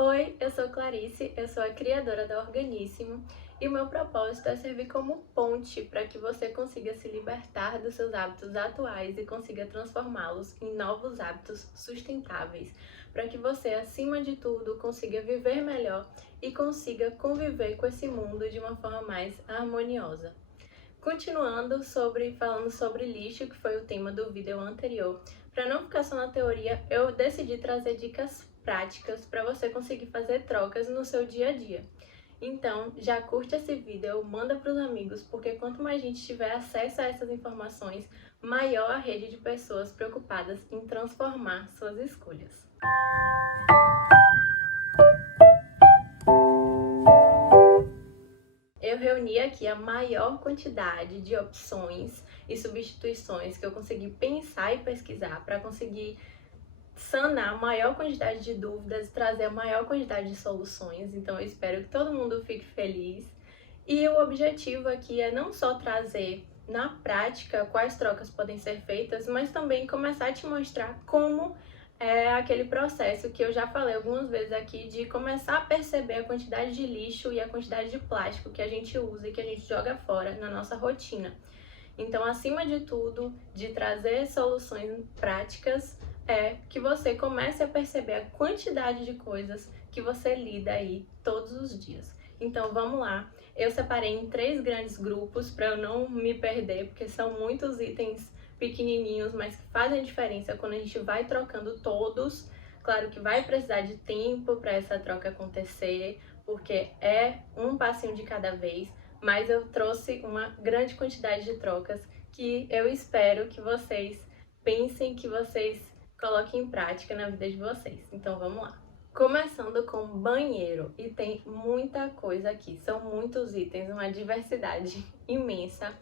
Oi, eu sou Clarice, eu sou a criadora da Organíssimo e o meu propósito é servir como ponte para que você consiga se libertar dos seus hábitos atuais e consiga transformá-los em novos hábitos sustentáveis, para que você, acima de tudo, consiga viver melhor e consiga conviver com esse mundo de uma forma mais harmoniosa. Continuando falando sobre lixo, que foi o tema do vídeo anterior, para não ficar só na teoria, eu decidi trazer dicas práticas para você conseguir fazer trocas no seu dia a dia. Então, já curte esse vídeo, manda para os amigos, porque quanto mais gente tiver acesso a essas informações, maior a rede de pessoas preocupadas em transformar suas escolhas. Eu reuni aqui a maior quantidade de opções e substituições que eu consegui pensar e pesquisar para conseguir sanar a maior quantidade de dúvidas e trazer a maior quantidade de soluções. Então eu espero que todo mundo fique feliz. E o objetivo aqui é não só trazer na prática quais trocas podem ser feitas, mas também começar a te mostrar como é aquele processo que eu já falei algumas vezes aqui de começar a perceber a quantidade de lixo e a quantidade de plástico que a gente usa e que a gente joga fora na nossa rotina. Então, acima de tudo, de trazer soluções práticas, é que você comece a perceber a quantidade de coisas que você lida aí todos os dias. Então, vamos lá. Eu separei em 3 grandes grupos para eu não me perder, porque são muitos itens pequenininhos, mas que fazem diferença quando a gente vai trocando todos. Claro que vai precisar de tempo para essa troca acontecer, porque é um passinho de cada vez, mas eu trouxe uma grande quantidade de trocas que eu espero que vocês pensem, que vocês coloquem em prática na vida de vocês. Então vamos lá. Começando com banheiro, e tem muita coisa aqui, são muitos itens, uma diversidade imensa,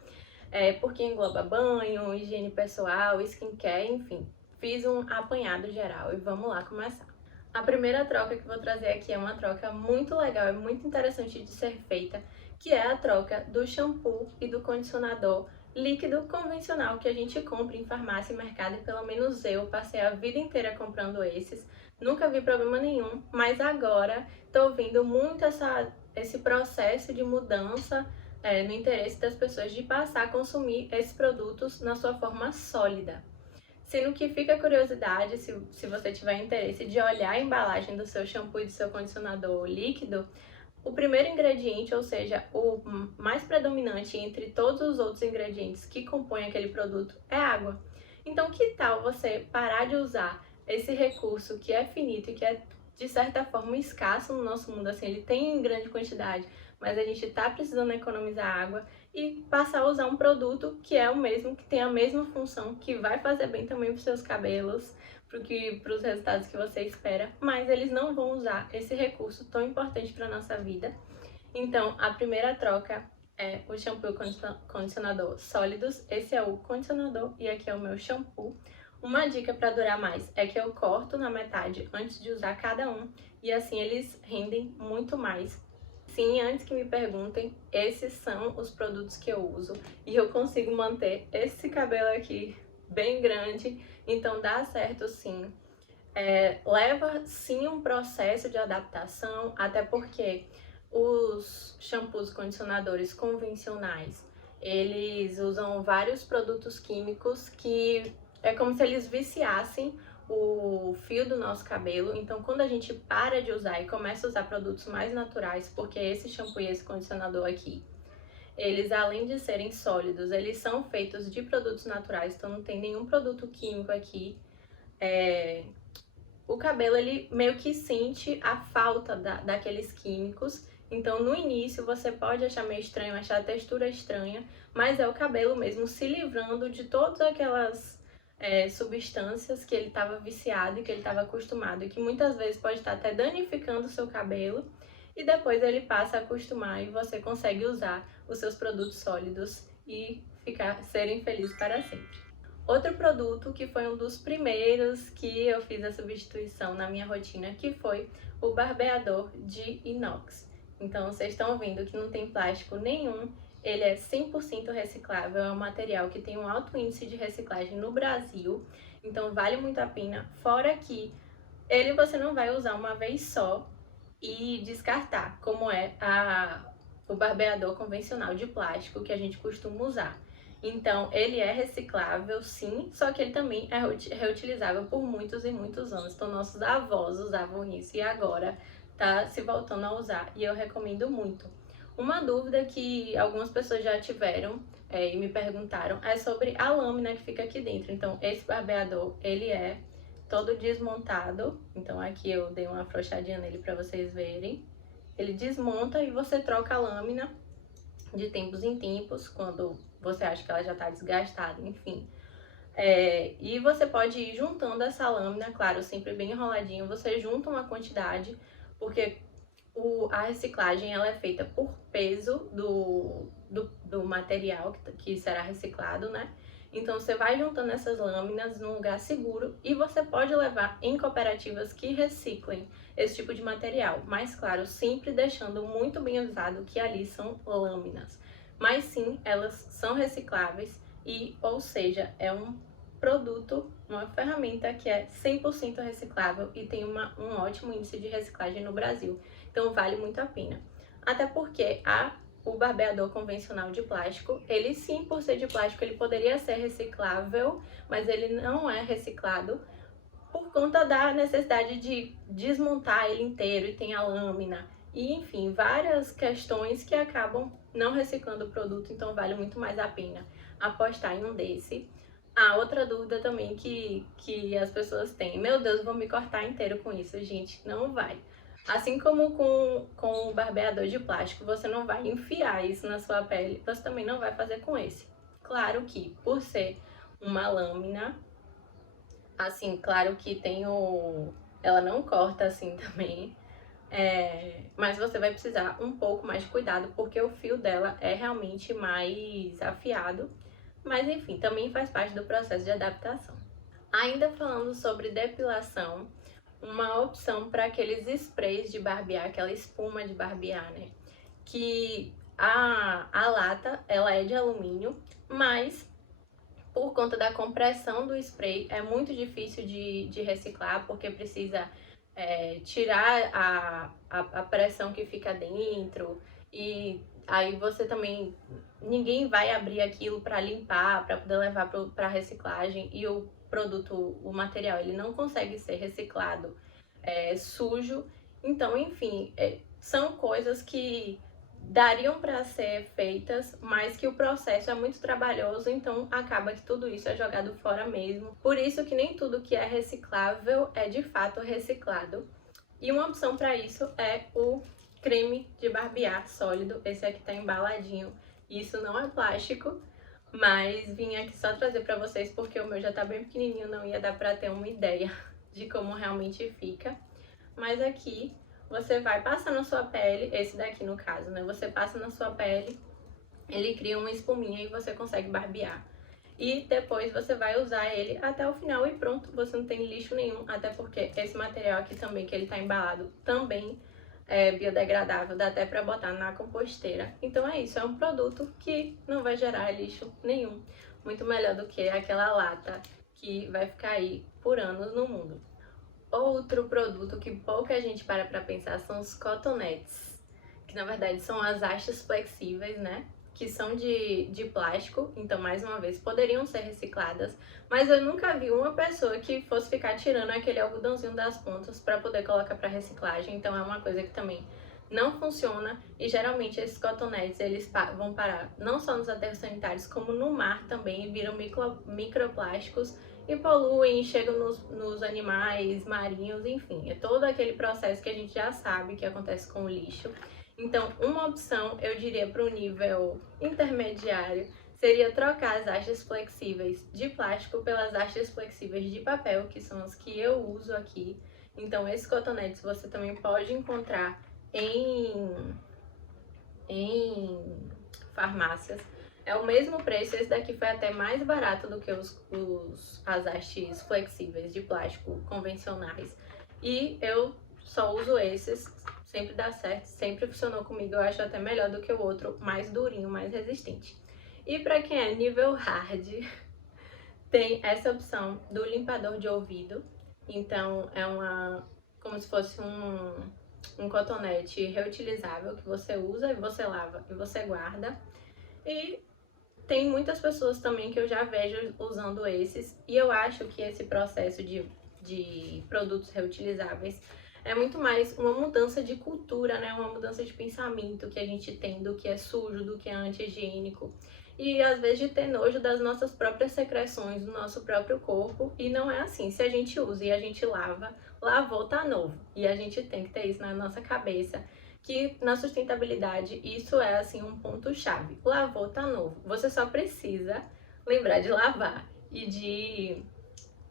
porque engloba banho, higiene pessoal, skincare, enfim. Fiz um apanhado geral e vamos lá começar. A primeira troca que vou trazer aqui é uma troca muito legal e muito interessante de ser feita, que é a troca do shampoo e do condicionador líquido convencional que a gente compra em farmácia e mercado, e pelo menos eu passei a vida inteira comprando esses, nunca vi problema nenhum, mas agora estou vendo muito esse processo de mudança no interesse das pessoas de passar a consumir esses produtos na sua forma sólida. Sendo que fica a curiosidade, se você tiver interesse, de olhar a embalagem do seu shampoo e do seu condicionador líquido, o primeiro ingrediente, ou seja, o mais predominante entre todos os outros ingredientes que compõem aquele produto, é água. Então, que tal você parar de usar esse recurso que é finito e que é, de certa forma, escasso no nosso mundo, assim, ele tem em grande quantidade, mas a gente está precisando economizar água, e passar a usar um produto que é o mesmo, que tem a mesma função, que vai fazer bem também para os seus cabelos, para os resultados que você espera, mas eles não vão usar esse recurso tão importante para a nossa vida. Então, a primeira troca é o shampoo e condicionador sólidos. Esse é o condicionador e aqui é o meu shampoo. Uma dica para durar mais é que eu corto na metade antes de usar cada um, e assim eles rendem muito mais. Sim, antes que me perguntem, esses são os produtos que eu uso e eu consigo manter esse cabelo aqui bem grande, então dá certo sim. Leva sim um processo de adaptação, até porque os shampoos e condicionadores convencionais, eles usam vários produtos químicos que é como se eles viciassem o fio do nosso cabelo. Então, quando a gente para de usar e começa a usar produtos mais naturais, porque esse shampoo e esse condicionador aqui, eles, além de serem sólidos, eles são feitos de produtos naturais, então não tem nenhum produto químico aqui. O cabelo, ele meio que sente a falta daqueles químicos. Então, no início, você pode achar meio estranho, achar a textura estranha, mas é o cabelo mesmo se livrando de todas aquelas substâncias que ele estava viciado e que ele estava acostumado, e que muitas vezes pode estar até danificando o seu cabelo, e depois ele passa a acostumar e você consegue usar os seus produtos sólidos e serem felizes para sempre. Outro produto que foi um dos primeiros que eu fiz a substituição na minha rotina, que foi o barbeador de inox. Então, vocês estão vendo que não tem plástico nenhum, ele é 100% reciclável, é um material que tem um alto índice de reciclagem no Brasil, então vale muito a pena. Fora que ele você não vai usar uma vez só, e descartar, como é o barbeador convencional de plástico que a gente costuma usar. Então, ele é reciclável, sim, só que ele também é reutilizável por muitos e muitos anos. Então, nossos avós usavam isso e agora tá se voltando a usar e eu recomendo muito. Uma dúvida que algumas pessoas já tiveram e me perguntaram é sobre a lâmina que fica aqui dentro. Então, esse barbeador, ele é todo desmontado. Então, aqui eu dei uma afrouxadinha nele para vocês verem. Ele desmonta e você troca a lâmina de tempos em tempos, quando você acha que ela já está desgastada, enfim. E você pode ir juntando essa lâmina, claro, sempre bem enroladinho, você junta uma quantidade, porque a reciclagem ela é feita por peso do material que será reciclado, né? Então você vai juntando essas lâminas num lugar seguro e você pode levar em cooperativas que reciclem esse tipo de material. Mas claro, sempre deixando muito bem avisado que ali são lâminas. Mas sim, elas são recicláveis e, ou seja, é um produto, uma ferramenta que é 100% reciclável e tem um ótimo índice de reciclagem no Brasil. Então vale muito a pena. Até porque o barbeador convencional de plástico, ele sim, por ser de plástico, ele poderia ser reciclável, mas ele não é reciclado por conta da necessidade de desmontar ele inteiro e tem a lâmina. E enfim, várias questões que acabam não reciclando o produto, então vale muito mais a pena apostar em um desse. Outra dúvida também que as pessoas têm, meu Deus, vou me cortar inteiro com isso, gente, não vai. Assim como com o barbeador de plástico, você não vai enfiar isso na sua pele, você também não vai fazer com esse. Claro que, por ser uma lâmina, assim, claro que tem ela não corta assim também, mas você vai precisar um pouco mais de cuidado, porque o fio dela é realmente mais afiado. Mas enfim, também faz parte do processo de adaptação. Ainda falando sobre depilação, uma opção para aqueles sprays de barbear, aquela espuma de barbear, né? Que a lata, ela é de alumínio, mas por conta da compressão do spray é muito difícil de reciclar, porque precisa tirar a pressão que fica dentro e aí você também, ninguém vai abrir aquilo para limpar, para poder levar para reciclagem e o produto, o material, ele não consegue ser reciclado sujo. Então, enfim, são coisas que dariam para ser feitas, mas que o processo é muito trabalhoso, então acaba que tudo isso é jogado fora mesmo. Por isso que nem tudo que é reciclável é de fato reciclado. E uma opção para isso é o creme de barbear sólido. Esse aqui tá embaladinho. Isso não é plástico, mas vim aqui só trazer para vocês porque o meu já tá bem pequenininho, não ia dar para ter uma ideia de como realmente fica. Mas aqui você vai passar na sua pele, esse daqui no caso, né? Você passa na sua pele, ele cria uma espuminha e você consegue barbear. E depois você vai usar ele até o final e pronto, você não tem lixo nenhum, até porque esse material aqui também, que ele tá embalado, também é biodegradável, dá até pra botar na composteira. Então é isso, é um produto que não vai gerar lixo nenhum, muito melhor do que aquela lata que vai ficar aí por anos no mundo. Outro produto que pouca gente para pra pensar são os cotonetes, que na verdade são as hastes flexíveis, né? Que são de plástico, então mais uma vez poderiam ser recicladas, mas eu nunca vi uma pessoa que fosse ficar tirando aquele algodãozinho das pontas para poder colocar para reciclagem, então é uma coisa que também não funciona e geralmente esses cotonetes eles vão parar não só nos aterros sanitários como no mar também e viram microplásticos e poluem, chegam nos animais marinhos, enfim, é todo aquele processo que a gente já sabe que acontece com o lixo. Então, uma opção, eu diria para o nível intermediário, seria trocar as hastes flexíveis de plástico pelas hastes flexíveis de papel, que são as que eu uso aqui. Então, esses cotonetes você também pode encontrar em farmácias. É o mesmo preço, esse daqui foi até mais barato do que as hastes flexíveis de plástico convencionais. E eu só uso esses, sempre dá certo, sempre funcionou comigo, eu acho até melhor do que o outro, mais durinho, mais resistente. E para quem é nível hard, tem essa opção do limpador de ouvido. Então é como se fosse um um cotonete reutilizável que você usa e você lava e você guarda. E tem muitas pessoas também que eu já vejo usando esses, e eu acho que esse processo de produtos reutilizáveis é muito mais uma mudança de cultura, né? Uma mudança de pensamento que a gente tem do que é sujo, do que é anti-higiênico. E às vezes de ter nojo das nossas próprias secreções, do nosso próprio corpo. E não é assim. Se a gente usa e a gente lava, lavou, tá novo. E a gente tem que ter isso na nossa cabeça. Que na sustentabilidade isso é assim um ponto-chave. Lavou, tá novo. Você só precisa lembrar de lavar e de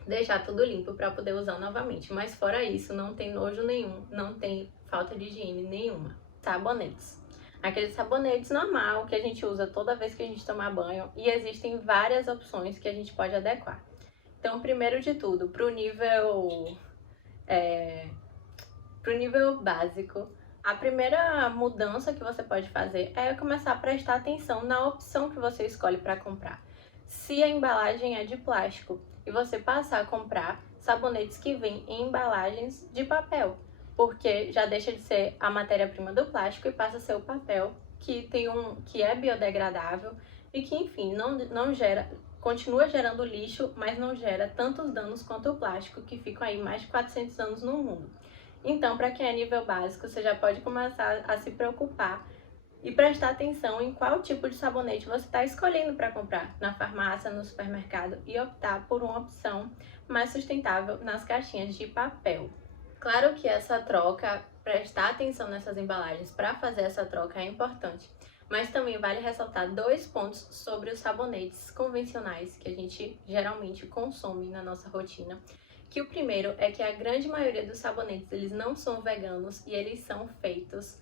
deixar tudo limpo para poder usar novamente. Mas fora isso, não tem nojo nenhum, não tem falta de higiene nenhuma. Sabonetes. Aqueles sabonetes normal que a gente usa toda vez que a gente toma banho, e existem várias opções que a gente pode adequar. Então, primeiro de tudo, pro nível básico, a primeira mudança que você pode fazer é começar a prestar atenção na opção que você escolhe para comprar. Se a embalagem é de plástico e você passar a comprar sabonetes que vêm em embalagens de papel, porque já deixa de ser a matéria-prima do plástico e passa a ser o papel que é biodegradável e que, enfim, não gera, continua gerando lixo, mas não gera tantos danos quanto o plástico, que ficam aí mais de 400 anos no mundo. Então, para quem é nível básico, você já pode começar a se preocupar e prestar atenção em qual tipo de sabonete você está escolhendo para comprar na farmácia, no supermercado, e optar por uma opção mais sustentável nas caixinhas de papel. Claro que essa troca, prestar atenção nessas embalagens para fazer essa troca é importante, mas também vale ressaltar 2 pontos sobre os sabonetes convencionais que a gente geralmente consome na nossa rotina. Que o primeiro é que a grande maioria dos sabonetes eles não são veganos e eles são feitos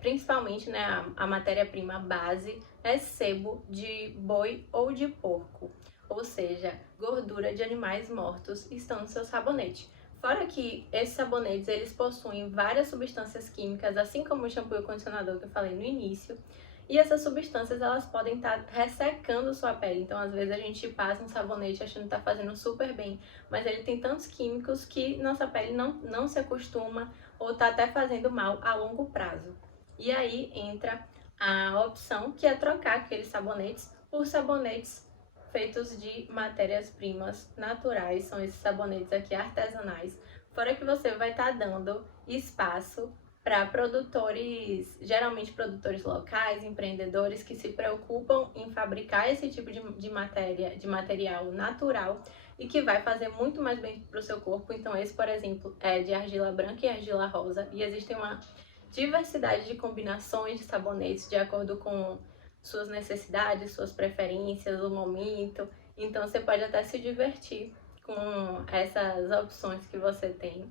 principalmente, né, a matéria-prima base é sebo de boi ou de porco, ou seja, gordura de animais mortos estão no seu sabonete. Fora que esses sabonetes eles possuem várias substâncias químicas, assim como o shampoo e o condicionador que eu falei no início, e essas substâncias elas podem estar ressecando sua pele. Então, às vezes a gente passa um sabonete achando que está fazendo super bem, mas ele tem tantos químicos que nossa pele não se acostuma ou está até fazendo mal a longo prazo. E aí entra a opção que é trocar aqueles sabonetes por sabonetes feitos de matérias-primas naturais, são esses sabonetes aqui artesanais, fora que você vai estar dando espaço para produtores, geralmente produtores locais, empreendedores que se preocupam em fabricar esse tipo de material natural e que vai fazer muito mais bem para o seu corpo. Então esse, por exemplo, é de argila branca e argila rosa, e existe uma diversidade de combinações de sabonetes de acordo com suas necessidades, suas preferências, o momento. Então você pode até se divertir com essas opções que você tem.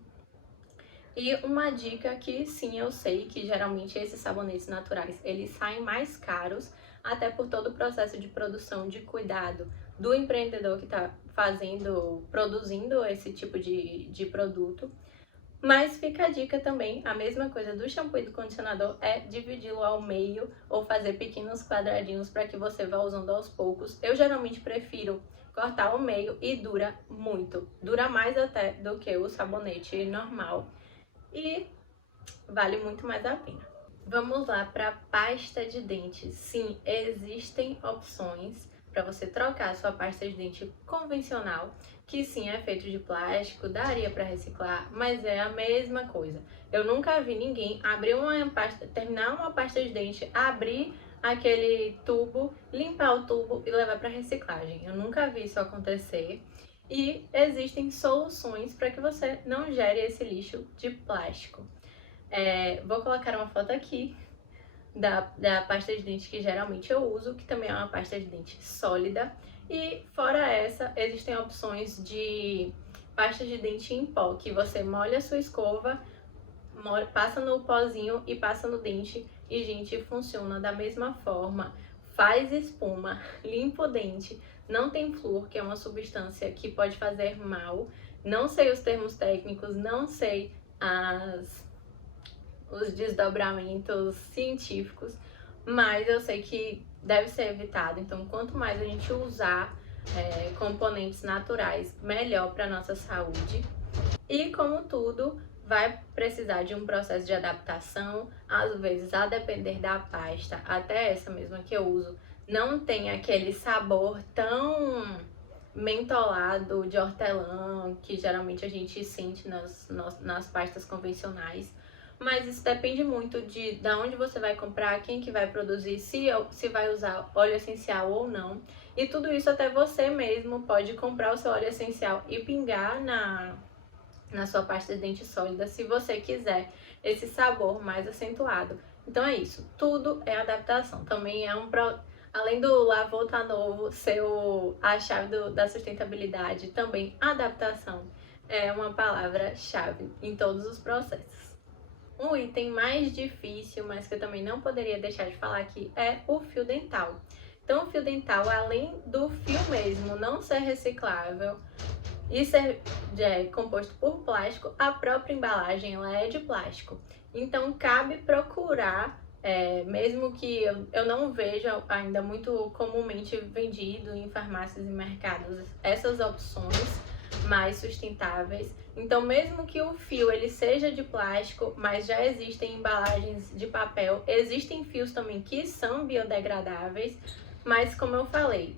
E uma dica que sim, eu sei que geralmente esses sabonetes naturais, eles saem mais caros, até por todo o processo de produção, de cuidado do empreendedor que está produzindo esse tipo de produto. Mas fica a dica também, a mesma coisa do shampoo e do condicionador, é dividi-lo ao meio ou fazer pequenos quadradinhos para que você vá usando aos poucos. Eu geralmente prefiro cortar ao meio e dura muito, dura mais até do que o sabonete normal e vale muito mais a pena. Vamos lá para pasta de dente. Sim, existem opções para você trocar a sua pasta de dente convencional, que sim é feito de plástico, daria para reciclar, mas é a mesma coisa. Eu nunca vi ninguém terminar uma pasta de dente, abrir aquele tubo, limpar o tubo e levar para reciclagem. Eu nunca vi isso acontecer. E existem soluções para que você não gere esse lixo de plástico. Vou colocar uma foto aqui da pasta de dente que geralmente eu uso, que também é uma pasta de dente sólida. E fora essa, existem opções de pasta de dente em pó, que você molha a sua escova, passa no pozinho e passa no dente. E, gente, funciona da mesma forma. Faz espuma, limpa o dente, não tem flúor, que é uma substância que pode fazer mal. Não sei os termos técnicos, não sei os desdobramentos científicos, mas eu sei que deve ser evitado. Então, quanto mais a gente usar componentes naturais, melhor para nossa saúde. E como tudo, vai precisar de um processo de adaptação, às vezes, a depender da pasta, até essa mesma que eu uso, não tem aquele sabor tão mentolado de hortelã que geralmente a gente sente nas pastas convencionais. Mas isso depende muito de onde você vai comprar, quem que vai produzir, se vai usar óleo essencial ou não. E tudo isso até você mesmo pode comprar o seu óleo essencial e pingar na sua pasta de dente sólida, se você quiser esse sabor mais acentuado. Então é isso, tudo é adaptação. Também além do lavou tá novo ser a chave da sustentabilidade, também adaptação é uma palavra-chave em todos os processos. Um item mais difícil, mas que eu também não poderia deixar de falar aqui, é o fio dental. Então, o fio dental, além do fio mesmo não ser reciclável e ser composto por plástico, a própria embalagem ela é de plástico. Então, cabe procurar, mesmo que eu não veja ainda muito comumente vendido em farmácias e mercados, essas opções mais sustentáveis. Então, mesmo que o fio ele seja de plástico, mas já existem embalagens de papel, existem fios também que são biodegradáveis, mas como eu falei,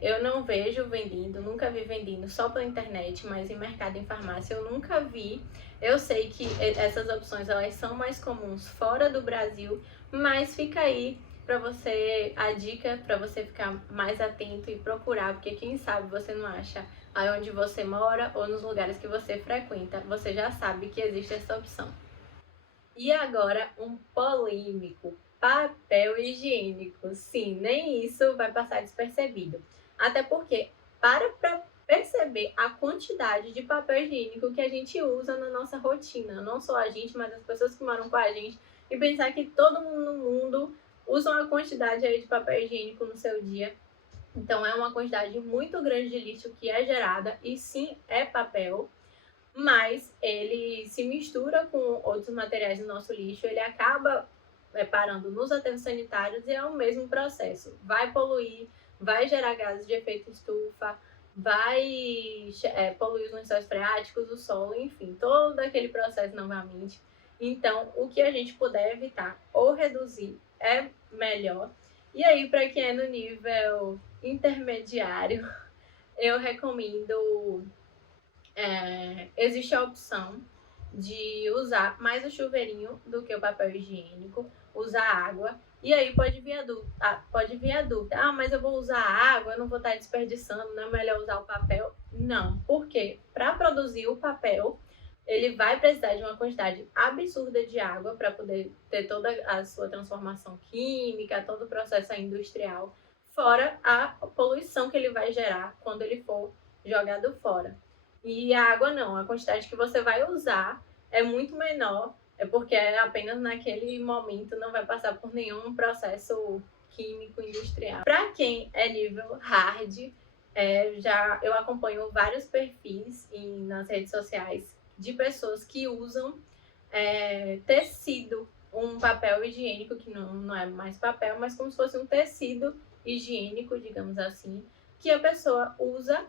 eu não vejo vendendo, nunca vi vendendo só pela internet, mas em mercado, em farmácia eu nunca vi. Eu sei que essas opções elas são mais comuns fora do Brasil, mas fica aí para você a dica para você ficar mais atento e procurar, porque quem sabe você não acha aí onde você mora ou nos lugares que você frequenta, você já sabe que existe essa opção. E agora um polêmico, papel higiênico. Sim, nem isso vai passar despercebido. Até porque, para perceber a quantidade de papel higiênico que a gente usa na nossa rotina, não só a gente, mas as pessoas que moram com a gente, e pensar que todo mundo no mundo usa uma quantidade aí de papel higiênico no seu dia. Então, é uma quantidade muito grande de lixo que é gerada, e sim, é papel, mas ele se mistura com outros materiais do nosso lixo, ele acaba parando nos aterros sanitários e é o mesmo processo. Vai poluir, vai gerar gases de efeito estufa, vai poluir os lençóis freáticos, o solo, enfim, todo aquele processo novamente. Então, o que a gente puder evitar ou reduzir é melhor. E aí, para quem é no nível intermediário, eu recomendo existe a opção de usar mais o chuveirinho do que o papel higiênico, usar água, e aí pode vir a dúvida, mas eu vou usar água, eu não vou estar desperdiçando, não é melhor usar o papel? Não, porque para produzir o papel, ele vai precisar de uma quantidade absurda de água para poder ter toda a sua transformação química, todo o processo industrial, fora a poluição que ele vai gerar quando ele for jogado fora. E a água não, a quantidade que você vai usar é muito menor, porque é apenas naquele momento, não vai passar por nenhum processo químico industrial. Para quem é nível hard, eu acompanho vários perfis nas redes sociais de pessoas que usam tecido, um papel higiênico, que não é mais papel, mas como se fosse um tecido higiênico, digamos assim, que a pessoa usa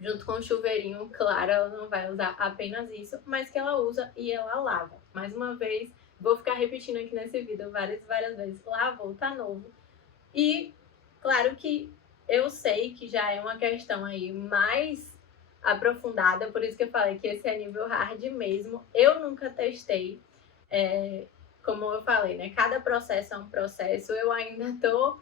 junto com o chuveirinho. Claro, ela não vai usar apenas isso, mas que ela usa e ela lava. Mais uma vez, vou ficar repetindo aqui nesse vídeo várias vezes, lavou, tá novo. E claro que eu sei que já é uma questão aí mais aprofundada, por isso que eu falei que esse é nível hard mesmo. Eu nunca testei, como eu falei, né? Cada processo é um processo, eu ainda tô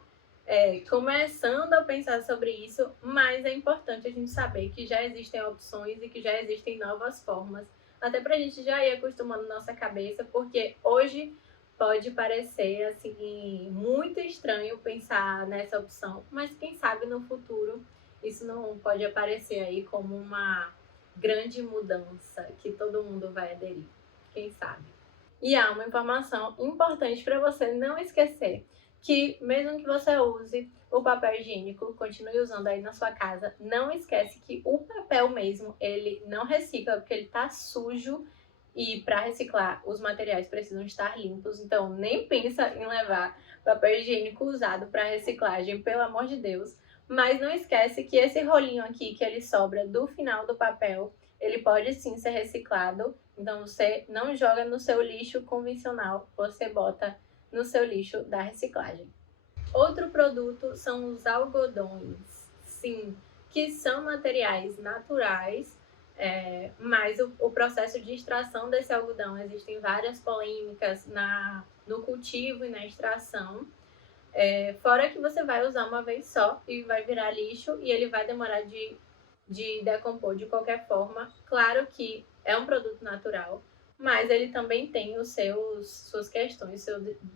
começando a pensar sobre isso, mas é importante a gente saber que já existem opções e que já existem novas formas, até pra gente já ir acostumando nossa cabeça, porque hoje pode parecer assim muito estranho pensar nessa opção, mas quem sabe no futuro isso não pode aparecer aí como uma grande mudança que todo mundo vai aderir, quem sabe. E há uma informação importante para você não esquecer, que mesmo que você use o papel higiênico, continue usando aí na sua casa, não esquece que o papel mesmo, ele não recicla, porque ele tá sujo, e para reciclar os materiais precisam estar limpos, então nem pensa em levar papel higiênico usado para reciclagem, pelo amor de Deus. Mas não esquece que esse rolinho aqui que ele sobra do final do papel, ele pode sim ser reciclado. Então você não joga no seu lixo convencional, você bota no seu lixo da reciclagem. Outro produto são os algodões, sim, que são materiais naturais, mas o processo de extração desse algodão, existem várias polêmicas no cultivo e na extração, fora que você vai usar uma vez só e vai virar lixo e ele vai demorar de decompor de qualquer forma. Claro que é um produto natural, mas ele também tem suas questões,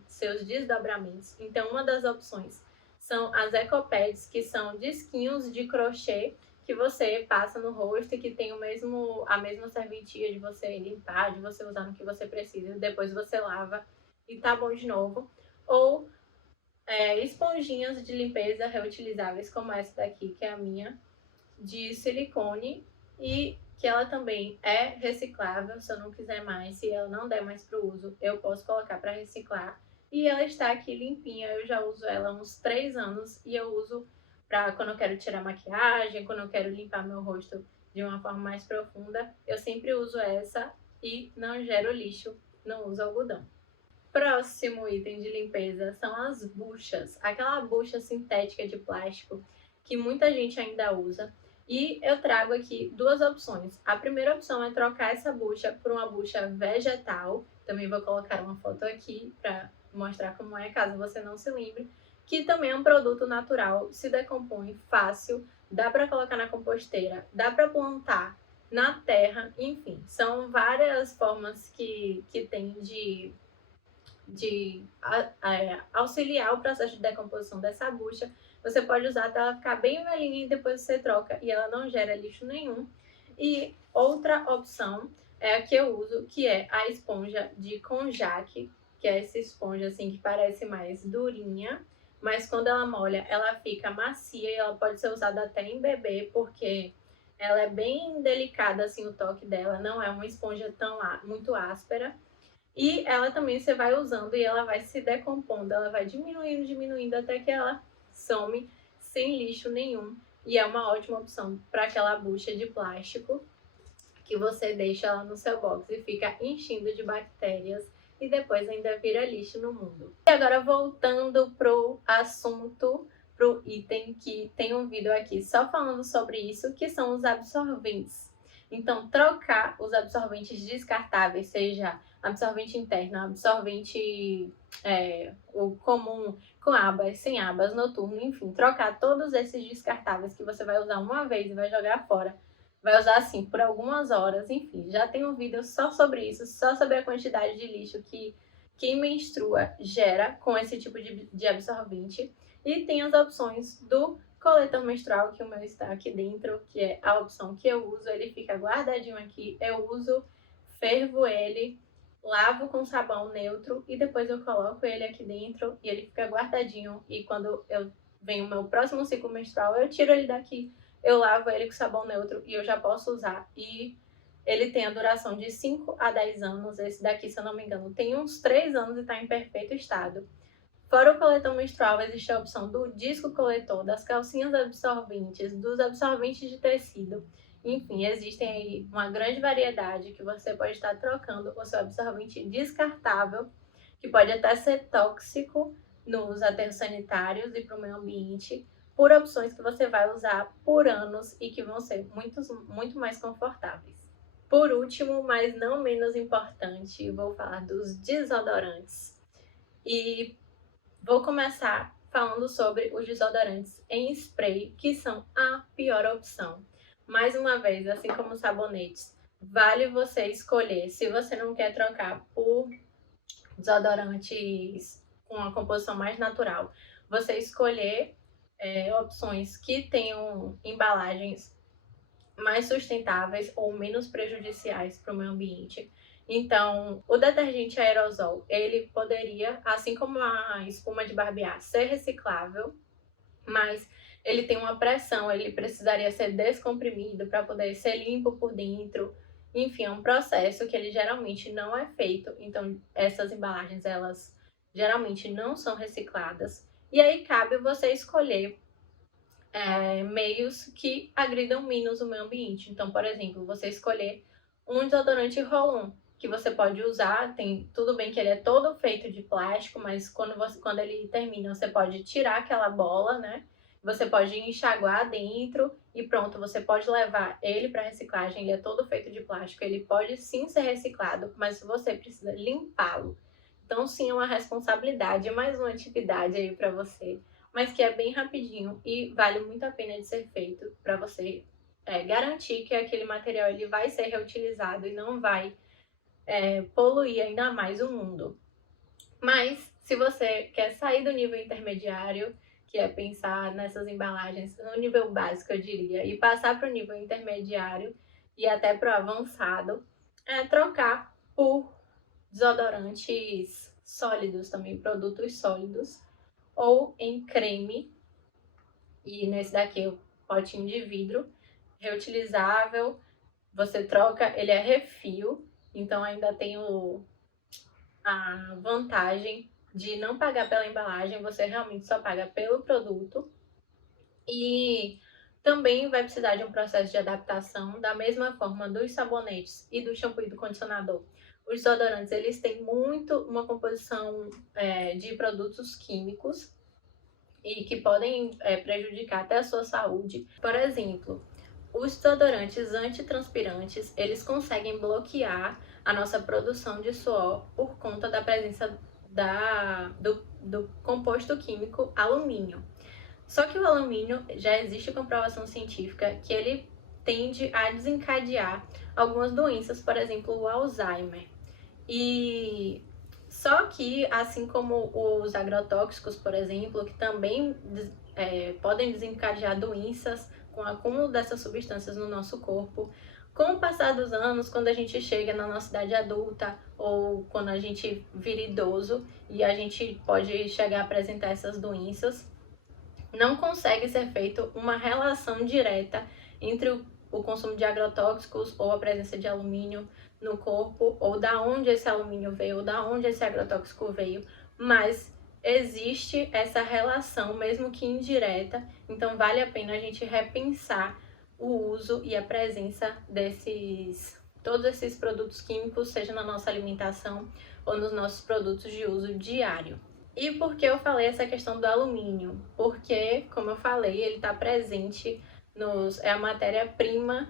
seus desdobramentos. Então, uma das opções são as ecopads, que são disquinhos de crochê que você passa no rosto e que tem a mesma serventia de você limpar, de você usar no que você precisa, depois você lava e tá bom de novo. Ou esponjinhas de limpeza reutilizáveis, como essa daqui, que é a minha, de silicone, e que ela também é reciclável. Se eu não quiser mais, se ela não der mais para o uso, eu posso colocar para reciclar. E ela está aqui limpinha, eu já uso ela há uns 3 anos e eu uso para quando eu quero tirar maquiagem, quando eu quero limpar meu rosto de uma forma mais profunda, eu sempre uso essa e não gero lixo, não uso algodão. Próximo item de limpeza são as buchas, aquela bucha sintética de plástico que muita gente ainda usa. E eu trago aqui duas opções. A primeira opção é trocar essa bucha por uma bucha vegetal. Também vou colocar uma foto aqui para mostrar como é, caso você não se lembre. Que também é um produto natural, se decompõe fácil, dá para colocar na composteira, dá para plantar na terra, enfim. São várias formas que tem de auxiliar o processo de decomposição dessa bucha. Você pode usar até ela ficar bem velhinha e depois você troca e ela não gera lixo nenhum. E outra opção é a que eu uso, que é a esponja de konjac, que é essa esponja assim que parece mais durinha, mas quando ela molha, ela fica macia e ela pode ser usada até em bebê, porque ela é bem delicada assim, o toque dela, não é uma esponja muito áspera. E ela também você vai usando e ela vai se decompondo, ela vai diminuindo, diminuindo até que ela some sem lixo nenhum. E é uma ótima opção para aquela bucha de plástico que você deixa ela no seu box e fica enchendo de bactérias e depois ainda vira lixo no mundo. E agora voltando pro assunto, pro item que tem um vídeo aqui só falando sobre isso, que são os absorventes. Então, trocar os absorventes descartáveis, seja absorvente interno, absorvente o comum, com abas, sem abas, noturno, enfim, trocar todos esses descartáveis que você vai usar uma vez e vai jogar fora, vai usar assim por algumas horas, enfim, já tem um vídeo só sobre isso, só sobre a quantidade de lixo que quem menstrua gera com esse tipo de absorvente. E tem as opções do coletor menstrual, que o meu está aqui dentro, que é a opção que eu uso, ele fica guardadinho aqui, eu uso, fervo ele, lavo com sabão neutro e depois eu coloco ele aqui dentro e ele fica guardadinho. E quando eu venho o meu próximo ciclo menstrual, eu tiro ele daqui, eu lavo ele com sabão neutro e eu já posso usar. E ele tem a duração de 5 a 10 anos. Esse daqui, se eu não me engano, tem uns 3 anos e está em perfeito estado. Fora o coletor menstrual, existe a opção do disco coletor, das calcinhas absorventes, dos absorventes de tecido. Enfim, existem aí uma grande variedade que você pode estar trocando o seu absorvente descartável, que pode até ser tóxico nos aterros sanitários e para o meio ambiente, por opções que você vai usar por anos e que vão ser muito mais confortáveis. Por último, mas não menos importante, vou falar dos desodorantes. E vou começar falando sobre os desodorantes em spray, que são a pior opção. Mais uma vez, assim como os sabonetes, vale você escolher, se você não quer trocar por desodorantes com uma composição mais natural, você escolher opções que tenham embalagens mais sustentáveis ou menos prejudiciais para o meio ambiente. Então, o detergente aerosol, ele poderia, assim como a espuma de barbear, ser reciclável, mas ele tem uma pressão, ele precisaria ser descomprimido para poder ser limpo por dentro. Enfim, é um processo que ele geralmente não é feito, então essas embalagens, elas geralmente não são recicladas. E aí cabe você escolher meios que agridam menos o meio ambiente. Então, por exemplo, você escolher um desodorante roll-on, que você pode usar, tudo bem que ele é todo feito de plástico, mas quando ele termina, você pode tirar aquela bola, né? Você pode enxaguar dentro e pronto, você pode levar ele para reciclagem, ele é todo feito de plástico, ele pode sim ser reciclado, mas você precisa limpá-lo. Então sim, é uma responsabilidade, é mais uma atividade aí para você, mas que é bem rapidinho e vale muito a pena de ser feito para você garantir que aquele material ele vai ser reutilizado e não vai poluir ainda mais o mundo. Mas se você quer sair do nível intermediário, que é pensar nessas embalagens no nível básico, eu diria, e passar para o nível intermediário e até para o avançado, trocar por desodorantes sólidos também, produtos sólidos, ou em creme, e nesse daqui é o potinho de vidro, reutilizável, você troca, ele é refil, então ainda tem a vantagem de não pagar pela embalagem, você realmente só paga pelo produto. E também vai precisar de um processo de adaptação, da mesma forma dos sabonetes e do shampoo e do condicionador. Os desodorantes, eles têm muito uma composição de produtos químicos e que podem prejudicar até a sua saúde. Por exemplo, os desodorantes antitranspirantes, eles conseguem bloquear a nossa produção de suor por conta da presença do composto químico alumínio. Só que o alumínio, já existe comprovação científica que ele tende a desencadear algumas doenças, por exemplo, o Alzheimer. E só que, assim como os agrotóxicos, por exemplo, que também podem desencadear doenças com o acúmulo dessas substâncias no nosso corpo, com o passar dos anos, quando a gente chega na nossa idade adulta ou quando a gente vira idoso e a gente pode chegar a apresentar essas doenças, não consegue ser feita uma relação direta entre o consumo de agrotóxicos ou a presença de alumínio no corpo, ou da onde esse alumínio veio, ou da onde esse agrotóxico veio, mas existe essa relação, mesmo que indireta, então vale a pena a gente repensar o uso e a presença todos esses produtos químicos, seja na nossa alimentação ou nos nossos produtos de uso diário. E por que eu falei essa questão do alumínio? Porque, como eu falei, ele está presente é a matéria-prima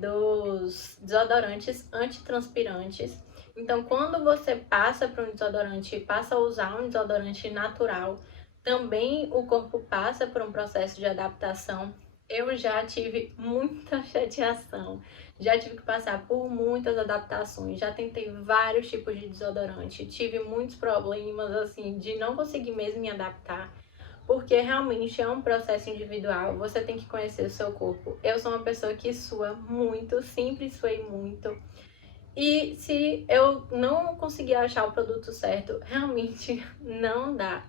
dos desodorantes antitranspirantes. Então, quando você passa para um desodorante, passa a usar um desodorante natural, também o corpo passa por um processo de adaptação. Eu já tive muita chateação, já tive que passar por muitas adaptações, já tentei vários tipos de desodorante, tive muitos problemas, assim, de não conseguir mesmo me adaptar, porque realmente é um processo individual, você tem que conhecer o seu corpo. Eu sou uma pessoa que sua muito, sempre suei muito, e se eu não conseguir achar o produto certo, realmente não dá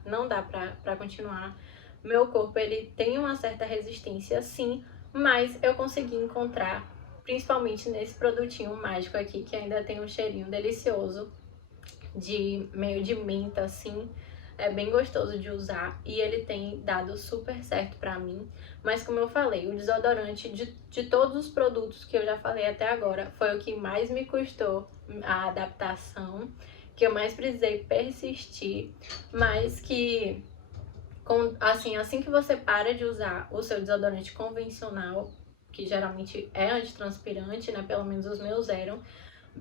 pra continuar. Meu corpo, ele tem uma certa resistência, sim, mas eu consegui encontrar, principalmente nesse produtinho mágico aqui, que ainda tem um cheirinho delicioso, meio de menta, assim. É bem gostoso de usar e ele tem dado super certo pra mim. Mas como eu falei, o desodorante de todos os produtos que eu já falei até agora foi o que mais me custou a adaptação, que eu mais precisei persistir, mas que assim que você para de usar o seu desodorante convencional, que geralmente é antitranspirante, né? Pelo menos os meus eram,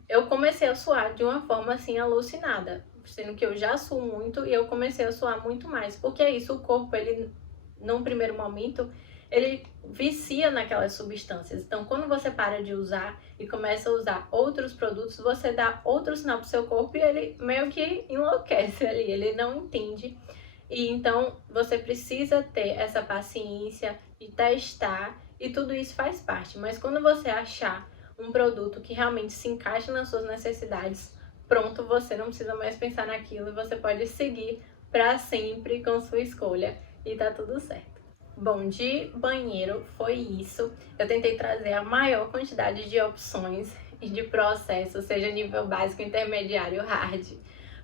eu comecei a suar de uma forma assim alucinada, sendo que eu já suo muito e eu comecei a suar muito mais, porque é isso, o corpo, ele, num primeiro momento, ele vicia naquelas substâncias. Então, quando você para de usar e começa a usar outros produtos, você dá outro sinal pro seu corpo e ele meio que enlouquece ali, ele não entende. E então você precisa ter essa paciência de testar e tudo isso faz parte. Mas quando você achar um produto que realmente se encaixa nas suas necessidades, pronto, você não precisa mais pensar naquilo e você pode seguir para sempre com sua escolha e tá tudo certo. Bom, de banheiro foi isso. Eu tentei trazer a maior quantidade de opções e de processos, seja nível básico, intermediário, hard,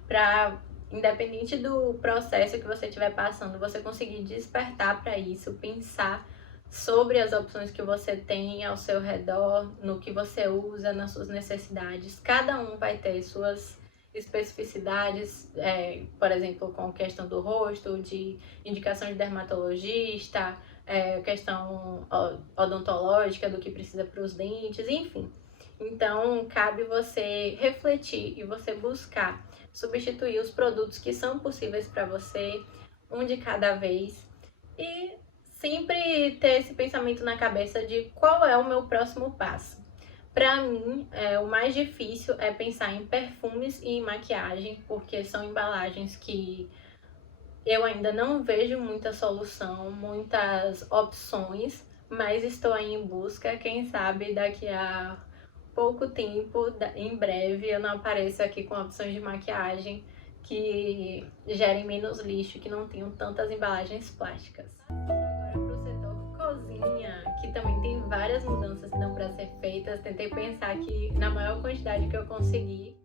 para independente do processo que você estiver passando, você conseguir despertar para isso, pensar sobre as opções que você tem ao seu redor, no que você usa, nas suas necessidades. Cada um vai ter suas especificidades, por exemplo, com a questão do rosto, de indicação de dermatologista, questão odontológica, do que precisa para os dentes, enfim. Então, cabe você refletir e você buscar substituir os produtos que são possíveis para você, um de cada vez, e sempre ter esse pensamento na cabeça de qual é o meu próximo passo. Para mim, o mais difícil é pensar em perfumes e em maquiagem, porque são embalagens que eu ainda não vejo muita solução, muitas opções, mas estou aí em busca. Quem sabe daqui a pouco tempo, em breve, eu não apareço aqui com opções de maquiagem que gerem menos lixo, que não tenham tantas embalagens plásticas. Agora para o setor cozinha, que também tem várias mudanças que dão para ser feitas, tentei pensar aqui na maior quantidade que eu consegui.